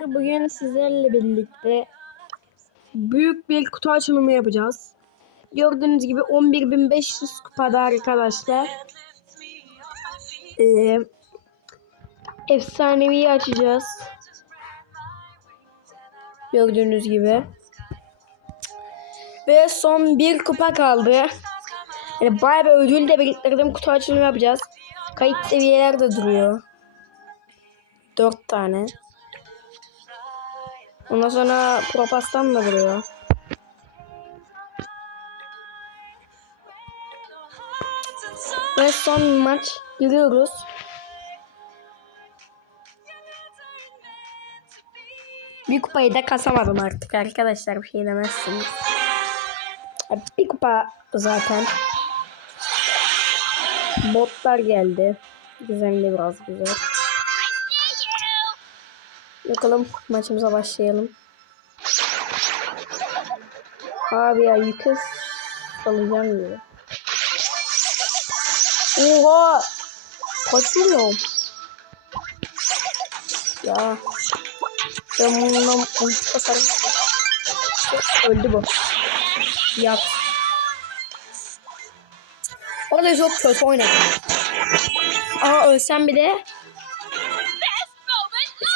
Bugün sizlerle birlikte büyük bir kutu açılımı yapacağız. Gördüğünüz gibi 11.500 kupada arkadaşlar. Ee, efsanevi açacağız. Gördüğünüz gibi. Ve son bir kupa kaldı. Yani bayağı bir ödül de biriktirdim. Kutu açılımı yapacağız. Kayıt seviyeler de duruyor. 4 tane. Ondan sonra propastan da duruyor. Ve son maç giriyoruz. Bir kupayı da kasamadım artık arkadaşlar bir şey demezsiniz. Bir kupa zaten. Botlar geldi. Güzel biraz güzel. Bakalım maçımıza başlayalım. Abi ya yükü salacağım gibi. Oha! Kaçıyorum. Ya. Ben bununla ulti kasarım. Öldü bu. Yat. Orada çok kötü oynadım. Aa ölsem bir de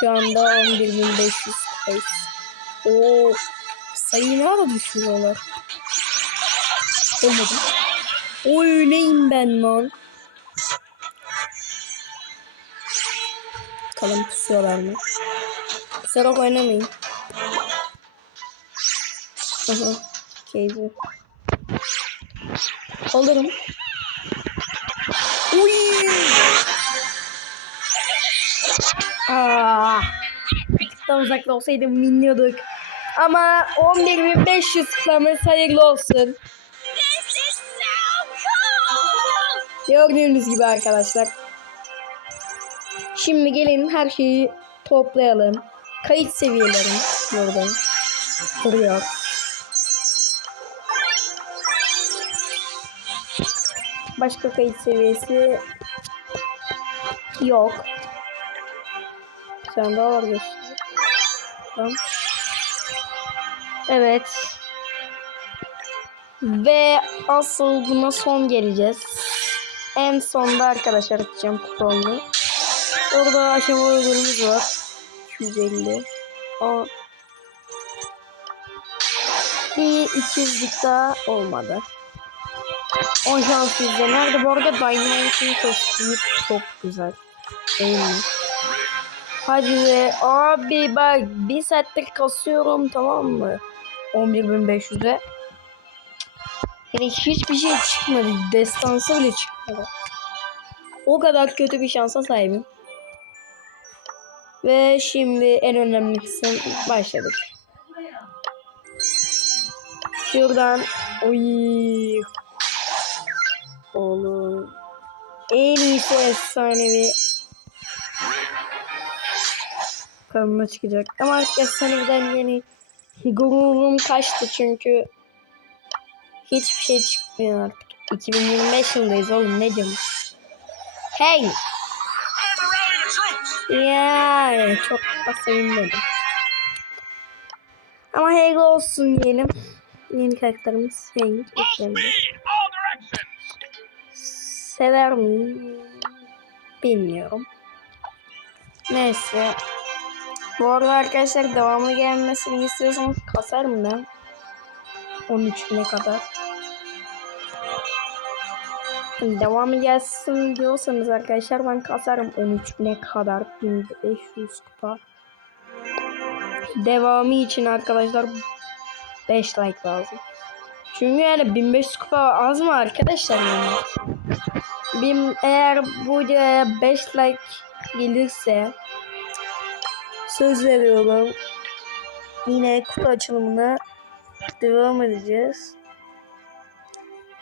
şu anda 11.500 kayıt. Oo, sayıyı ne ara düşürüyorlar? Olmadı. Oy neyim ben lan? Bakalım pusuyorlar mı? Pusarak oynamayın. Aha. Keyfi. Alırım. Uy. Aa. Daha uzakta olsaydım minniyorduk. Ama 11.500 kupamız hayırlı olsun. Gördüğünüz gibi arkadaşlar. Şimdi gelin her şeyi toplayalım. Kayıt seviyelerim burada duruyor. Başka kayıt seviyesi yok. Sen daha var. Tamam. Evet. Ve asıl buna son geleceğiz. En sonda arkadaşlar açacağım kuponu. Orada aşama ödülümüz var. 250. Aa. Bir ikizlik daha olmadı. 10 şans bizde. Nerede bu arada Dynamite'in çok güzel. Değil? Hadi be. Abi bak bir saattir kasıyorum tamam mı? 11.500'e. Yani hiçbir şey çıkmadı. Destansı bile çıkmadı. O kadar kötü bir şansa sahibim. Ve şimdi en önemli kısım başladık. Şuradan oy Oğlum. En iyisi efsanevi. Kanına çıkacak. Ama artık efsaneviden yeni gururum kaçtı çünkü hiçbir şey çıkmıyor artık. 2025 yılındayız oğlum ne diyorsun? Hey! Yani çok da sevinmedim. Ama hayırlı olsun diyelim. Yeni karakterimiz eklendi. Sever miyim? Bilmiyorum. Neyse. Bu arada arkadaşlar devamlı gelmesini istiyorsanız kasarım ben. 13 ne kadar. Devamı gelsin diyorsanız arkadaşlar ben kasarım 13 ne kadar 1500 kupa. Devamı için arkadaşlar 5 like lazım. Çünkü yani 1500 kupa az mı arkadaşlar yani? Bim, eğer bu videoya 5 like gelirse söz veriyorum yine kutu açılımına devam edeceğiz.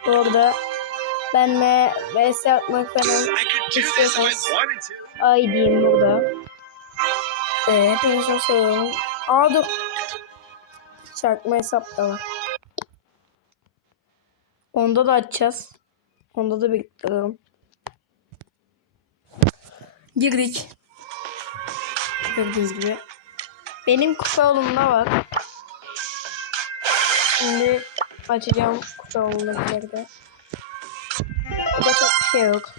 Orada benle vs atmak falan istiyorsanız ID'm burada. Ee, hepinizi çok seviyorum. Aa dur. Çarpma hesap da var. Onda da açacağız. Onda da bekliyorum. Girdik. Gördüğünüz gibi. Benim kupa var. Şimdi açacağım kupa olumdakileri de. Burada çok bir şey yok.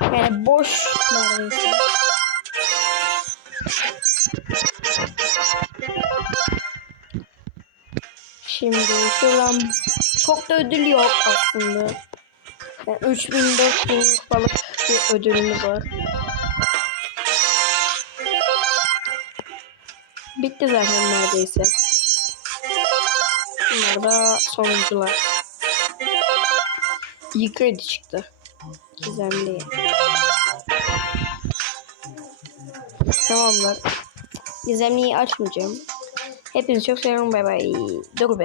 Yani boş neredeyse. Şimdi şuradan çok da ödül yok aslında. Yani 3000 4000 balık bir ödülümüz var. Bitti zaten neredeyse. Bunlar da sonuncular. İyi çıktı. Gizemli. Tamamdır. Gizemliyi açmayacağım. Hepinizi çok seviyorum. Bay bay. Dur be.